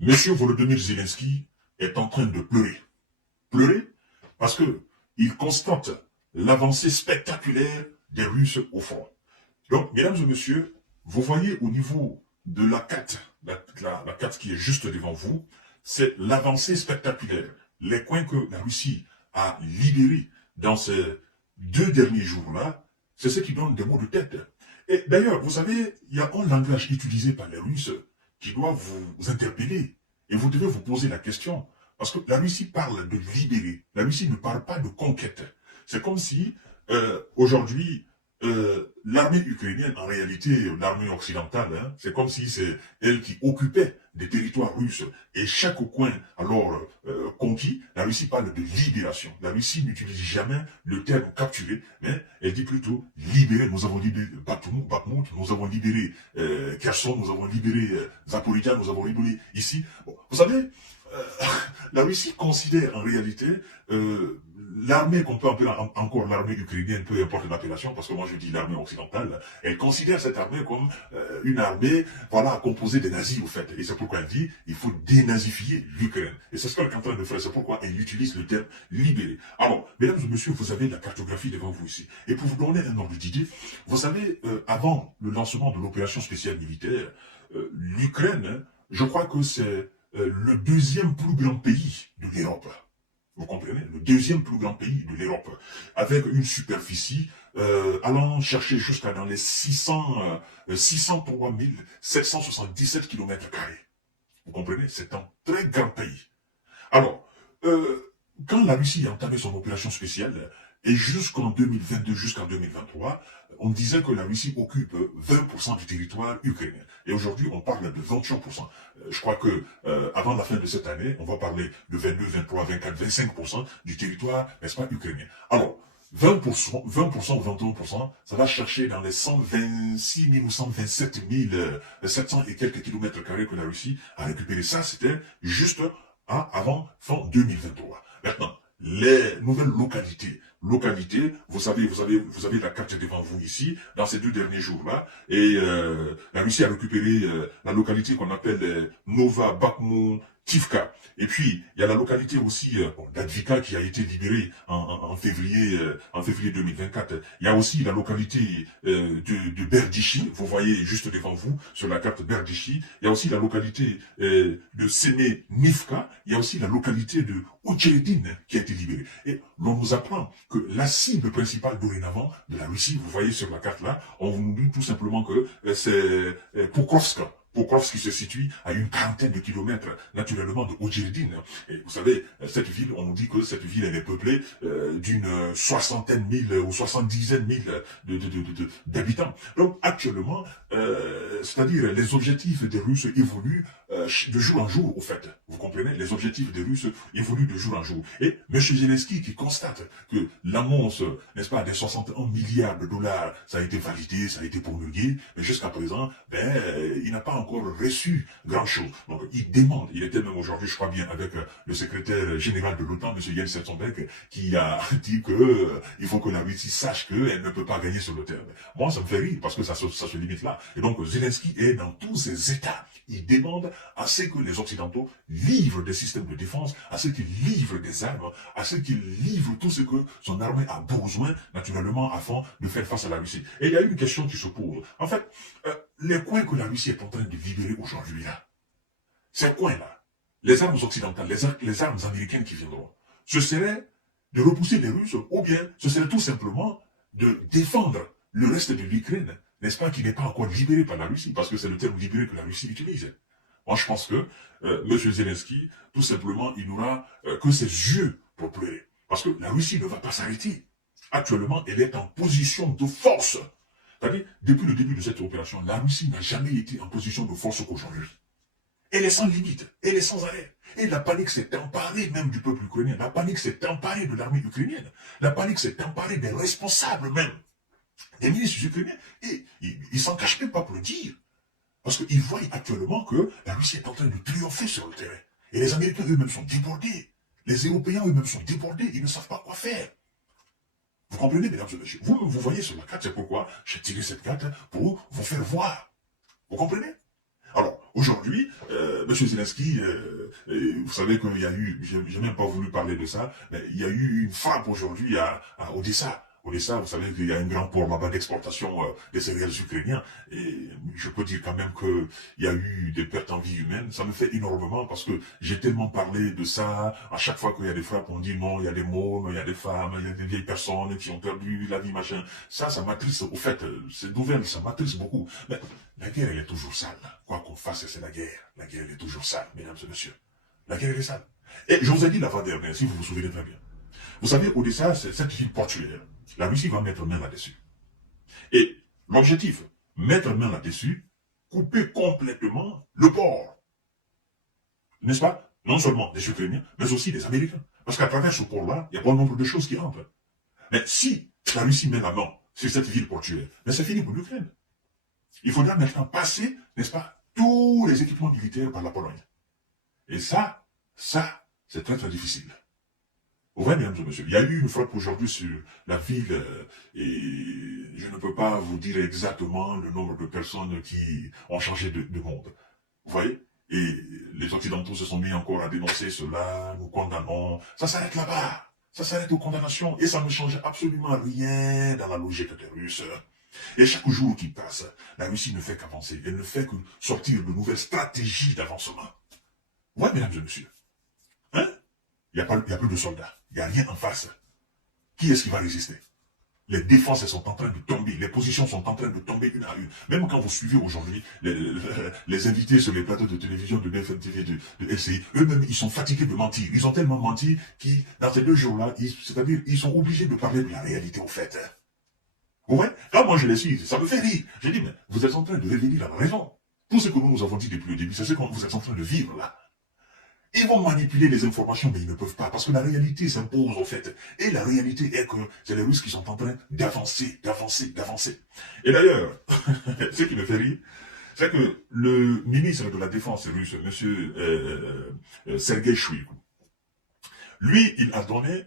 Monsieur Volodymyr Zelensky est en train de pleurer. Pleurer parce que il constate l'avancée spectaculaire des Russes au front. Donc, mesdames et messieurs, vous voyez au niveau de la carte, la carte qui est juste devant vous, c'est l'avancée spectaculaire. Les coins que la Russie a libérés dans ces 2 derniers jours-là, c'est ce qui donne des mots de tête. Et d'ailleurs, vous savez, il y a un langage utilisé par les Russes qui doit vous interpeller. Et vous devez vous poser la question. Parce que la Russie parle de libérer. La Russie ne parle pas de conquête. C'est comme si, aujourd'hui, l'armée ukrainienne, en réalité, l'armée occidentale, hein, c'est comme si c'est elle qui occupait des territoires russes. Et chaque coin, alors, conquis, la Russie parle de libération. La Russie n'utilise jamais le terme capturer, mais elle dit plutôt libérer. Nous avons libéré Bakhmut, nous avons libéré Kherson, nous avons libéré Zaporizhia, nous avons libéré ici. Bon, vous savez, euh, la Russie considère en réalité l'armée qu'on peut appeler encore l'armée ukrainienne, peu importe l'appellation, parce que moi je dis l'armée occidentale, elle considère cette armée comme une armée, voilà, composée des nazis au fait. Et c'est pourquoi elle dit il faut dénazifier l'Ukraine. Et c'est ce qu'elle est en train de faire, c'est pourquoi elle utilise le terme libérer. Alors, mesdames et messieurs, vous avez la cartographie devant vous ici. Et pour vous donner un ordre d'idée, vous savez, avant le lancement de l'opération spéciale militaire, l'Ukraine, hein, je crois que c'est le deuxième plus grand pays de l'Europe. Vous comprenez? Le deuxième plus grand pays de l'Europe, avec une superficie allant chercher jusqu'à dans les 603 777 km². Vous comprenez? C'est un très grand pays. Alors, quand la Russie a entamé son opération spéciale, et jusqu'en 2022, jusqu'en 2023, on disait que la Russie occupe 20% du territoire ukrainien. Et aujourd'hui, on parle de 21%. Je crois que avant la fin de cette année, on va parler de 22, 23, 24, 25% du territoire, n'est-ce pas, ukrainien. Alors, 20%, 20% ou 21%, ça va chercher dans les 126 000 ou 127 700 et quelques kilomètres carrés que la Russie a récupéré. Ça, c'était juste avant fin 2023. Maintenant, les nouvelles localités, vous avez la carte devant vous ici, dans ces 2 derniers jours-là, et la Russie a récupéré la localité qu'on appelle Nova Bakhmut Tivka. Et puis, il y a la localité aussi d'Advika qui a été libérée en février 2024. Il y a aussi la localité de Berdichi, vous voyez juste devant vous sur la carte Berdichi. Il y a aussi la localité de Semenivka. Il y a aussi la localité de Ocheredin qui a été libérée. Et l'on nous apprend que la cible principale dorénavant de la Russie, vous voyez sur la carte là, on nous dit tout simplement que c'est Pokrovsk. Pokrovsk qui se situe à une quarantaine de kilomètres naturellement de Ojeredin. Et vous savez, cette ville, on nous dit que cette ville elle est peuplée d'une soixantaine mille ou 70 000 d'habitants. Donc actuellement, c'est-à-dire les objectifs des Russes évoluent de jour en jour, au fait. Vous comprenez? Les objectifs des Russes évoluent de jour en jour. Et M. Zelensky qui constate que l'annonce, n'est-ce pas, des 61 milliards de dollars, ça a été validé, ça a été promulgué, mais jusqu'à présent, il n'a pas encore reçu grand-chose. Donc il demande, il était même aujourd'hui, je crois bien, avec le secrétaire général de l'OTAN, M. Jens Stoltenberg, qui a dit que il faut que la Russie sache qu'elle ne peut pas gagner sur le terrain. Moi, ça me fait rire, parce que ça se limite là. Et donc Zelensky est dans tous ses états. Il demande à ce que les Occidentaux livrent des systèmes de défense, à ce qu'ils livrent des armes, à ce qu'ils livrent tout ce que son armée a besoin, naturellement, afin de faire face à la Russie. Et il y a une question qui se pose. En fait, les coins que la Russie est en train de libérer aujourd'hui, là, ces coins-là, les armes occidentales, les armes américaines qui viendront, ce serait de repousser les Russes, ou bien ce serait tout simplement de défendre le reste de l'Ukraine, n'est-ce pas, qui n'est pas encore libéré par la Russie, parce que c'est le terme libéré que la Russie utilise. Moi, je pense que M. Zelensky, tout simplement, il n'aura que ses yeux pour pleurer. Parce que la Russie ne va pas s'arrêter. Actuellement, elle est en position de force. C'est-à-dire, depuis le début de cette opération, la Russie n'a jamais été en position de force qu'aujourd'hui. Elle est sans limite, elle est sans arrêt. Et la panique s'est emparée même du peuple ukrainien. La panique s'est emparée de l'armée ukrainienne. La panique s'est emparée des responsables même, des ministres ukrainiens. Et ils ne s'en cachent même pas pour le dire. Parce qu'ils voient actuellement que la Russie est en train de triompher sur le terrain. Et les Américains eux-mêmes sont débordés. Les Européens eux-mêmes sont débordés. Ils ne savent pas quoi faire. Vous comprenez, mesdames et messieurs? Vous voyez sur la carte, c'est pourquoi j'ai tiré cette carte pour vous faire voir. Vous comprenez? Alors, Aujourd'hui, M. Zelensky, vous savez qu'il y a eu, j'ai même pas voulu parler de ça, mais il y a eu une frappe aujourd'hui à Odessa. Odessa, vous savez qu'il y a un grand port là-bas d'exportation des céréales ukrainiens. Et je peux dire quand même qu'il y a eu des pertes en vie humaine. Ça me fait énormément parce que j'ai tellement parlé de ça. À chaque fois qu'il y a des frappes, on dit non, il y a des morts, il y a des femmes, il y a des vieilles personnes qui ont perdu la vie, machin. Ça m'attriste. Au fait, cette nouvelle, ça m'attriste beaucoup. Mais la guerre, elle est toujours sale. Quoi qu'on fasse, c'est la guerre. La guerre, elle est toujours sale, mesdames et messieurs. La guerre, elle est sale. Et je vous ai dit la fois dernière, si vous vous souvenez très bien. Vous savez, Odessa, c'est cette ville portuaire. La Russie va mettre main là-dessus. Et l'objectif, mettre main là-dessus, couper complètement le port. N'est-ce pas? Non seulement des Ukrainiens, mais aussi des Américains. Parce qu'à travers ce port-là, il y a bon nombre de choses qui rentrent. Mais si la Russie met la main sur cette ville portuaire, mais c'est fini pour l'Ukraine. Il faudra maintenant passer, n'est-ce pas, tous les équipements militaires par la Pologne. Et ça, c'est très très difficile. Vous voyez, mesdames et messieurs, il y a eu une frappe aujourd'hui sur la ville et je ne peux pas vous dire exactement le nombre de personnes qui ont changé de monde. Vous voyez? Et les Occidentaux se sont mis encore à dénoncer cela, nous condamnons. Ça s'arrête là-bas. Ça s'arrête aux condamnations. Et ça ne change absolument rien dans la logique des Russes. Et chaque jour qui passe, la Russie ne fait qu'avancer. Elle ne fait que sortir de nouvelles stratégies d'avancement. Vous voyez, mesdames et messieurs? Hein? Il n'y a plus de soldats. Il n'y a rien en face. Qui est-ce qui va résister? Les défenses sont en train de tomber. Les positions sont en train de tomber une à une. Même quand vous suivez aujourd'hui les invités sur les plateaux de télévision de BFM TV, de LCI, eux-mêmes, ils sont fatigués de mentir. Ils ont tellement menti qu'ils, dans ces 2 jours-là, c'est-à-dire, ils sont obligés de parler de la réalité au fait. Vous voyez? Quand moi je les suis, ça me fait rire. Je dis, mais vous êtes en train de révéler la raison. Tout ce que nous avons dit depuis le début, c'est ce que vous êtes en train de vivre là. Ils vont manipuler les informations, mais ils ne peuvent pas, parce que la réalité s'impose, en fait. Et la réalité est que c'est les Russes qui sont en train d'avancer, d'avancer, d'avancer. Et d'ailleurs, ce qui me fait rire, c'est que le ministre de la Défense russe, M. Sergei Shoigu, lui, il a donné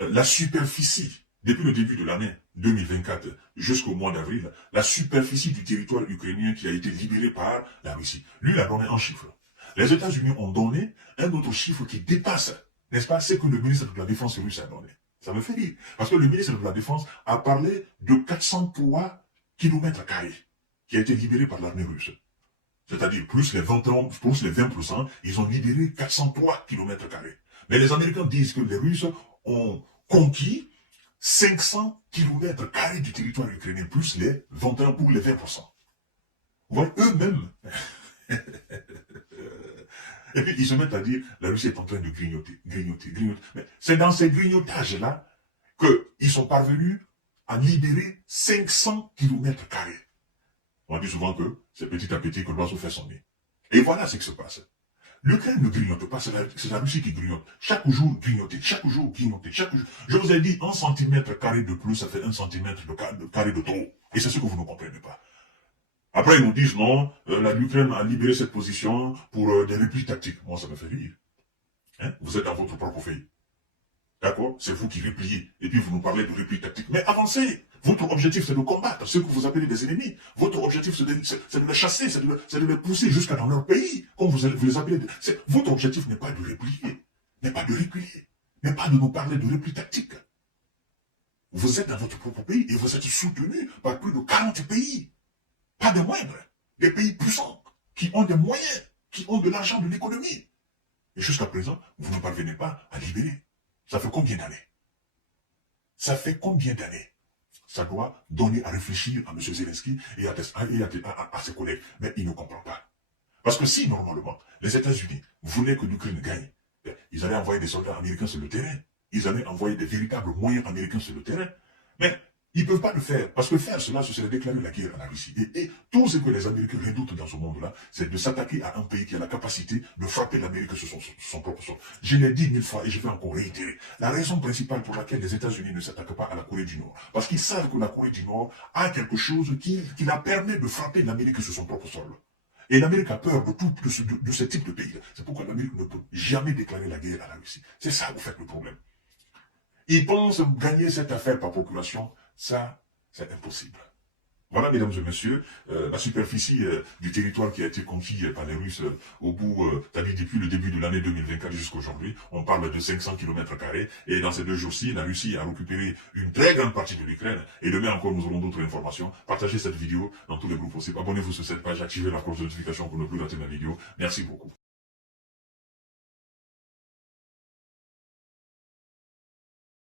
la superficie, depuis le début de l'année 2024 jusqu'au mois d'avril, la superficie du territoire ukrainien qui a été libéré par la Russie. Lui, il a donné un chiffre. Les États-Unis ont donné un autre chiffre qui dépasse, n'est-ce pas, ce que le ministre de la Défense russe a donné. Ça me fait rire. Parce que le ministre de la Défense a parlé de 403 km² qui a été libéré par l'armée russe. C'est-à-dire, plus les 20%, ils ont libéré 403 km². Mais les Américains disent que les Russes ont conquis 500 km² du territoire ukrainien, plus les 21 ou les 20%. Vous voyez, eux-mêmes. Et puis ils se mettent à dire, la Russie est en train de grignoter. Mais c'est dans ces grignotages-là qu'ils sont parvenus à libérer 500 km². On dit souvent que c'est petit à petit que l'oiseau fait son nid. Et voilà ce qui se passe. L'Ukraine ne grignote pas, c'est la Russie qui grignote. Chaque jour grignoter, chaque jour grignoter, chaque jour. Je vous ai dit, 1 cm² de plus, ça fait 1 cm² de trop. Et c'est ce que vous ne comprenez pas. Après, ils nous disent non, l'Ukraine a libéré cette position pour des replis tactiques. Moi, ça me fait rire. Hein? Vous êtes dans votre propre pays. D'accord? C'est vous qui repliez. Et puis, vous nous parlez de replis tactiques. Mais avancez! Votre objectif, c'est de combattre ceux que vous appelez des ennemis. Votre objectif, c'est de les chasser, c'est de les pousser jusqu'à dans leur pays, comme vous les appelez. Votre objectif n'est pas de replier, n'est pas de reculer, n'est pas de nous parler de replis tactiques. Vous êtes dans votre propre pays et vous êtes soutenu par plus de 40 pays. Pas de moindres, des pays puissants, qui ont des moyens, qui ont de l'argent, de l'économie. Et jusqu'à présent, vous ne parvenez pas à libérer. Ça fait combien d'années? Ça fait combien d'années? Ça doit donner à réfléchir à M. Zelensky et à ses collègues. Mais il ne comprend pas. Parce que si, normalement, les États-Unis voulaient que l'Ukraine gagne, ils allaient envoyer des soldats américains sur le terrain. Ils allaient envoyer des véritables moyens américains sur le terrain. Mais ils ne peuvent pas le faire, parce que faire cela, ce serait déclarer la guerre à la Russie. Et tout ce que les Américains redoutent dans ce monde-là, c'est de s'attaquer à un pays qui a la capacité de frapper l'Amérique sur son propre sol. Je l'ai dit 1000 fois et je vais encore réitérer. La raison principale pour laquelle les États-Unis ne s'attaquent pas à la Corée du Nord, parce qu'ils savent que la Corée du Nord a quelque chose qui la permet de frapper l'Amérique sur son propre sol. Et l'Amérique a peur de ce type de pays. C'est pourquoi l'Amérique ne peut jamais déclarer la guerre à la Russie. C'est ça, vous faites le problème. Ils pensent gagner cette affaire par procuration. Ça, c'est impossible. Voilà, mesdames et messieurs, la superficie du territoire qui a été conquis par les Russes au bout, c'est-à-dire depuis le début de l'année 2024 jusqu'à aujourd'hui, on parle de 500 km², et dans ces 2 jours-ci, la Russie a récupéré une très grande partie de l'Ukraine, et demain encore, nous aurons d'autres informations. Partagez cette vidéo dans tous les groupes possibles, abonnez-vous sur cette page, activez la cloche de notification pour ne plus rater ma vidéo. Merci beaucoup.